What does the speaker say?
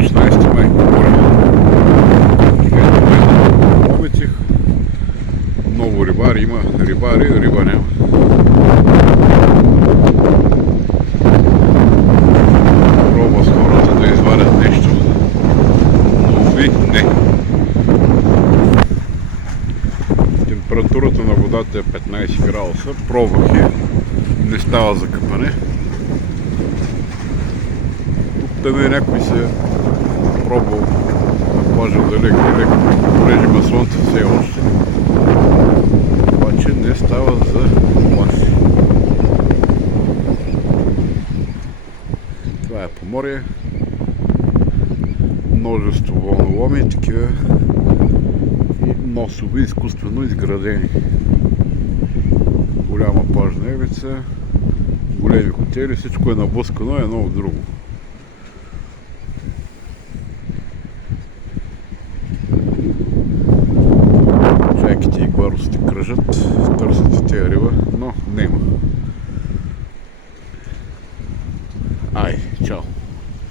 16 май море. Ловицих. Много рибари има. Рибари, риба няма. Пробва с хората да извадят нещо. Но ви не. Температурата на водата е 15 градуса. Пробвах я. Не става за къпане. Тук да някой се пробвал на плажа да леко режима слънце все още. Обаче не става за плаж. Това е поморие. Множество вълноломи, такива и носови изкуствено изградени. Голяма плажна ивица, големи хотели, всичко е наблъскано едно от друго. Чайките и гларусите кръжат, търсят и тия риба, но нема.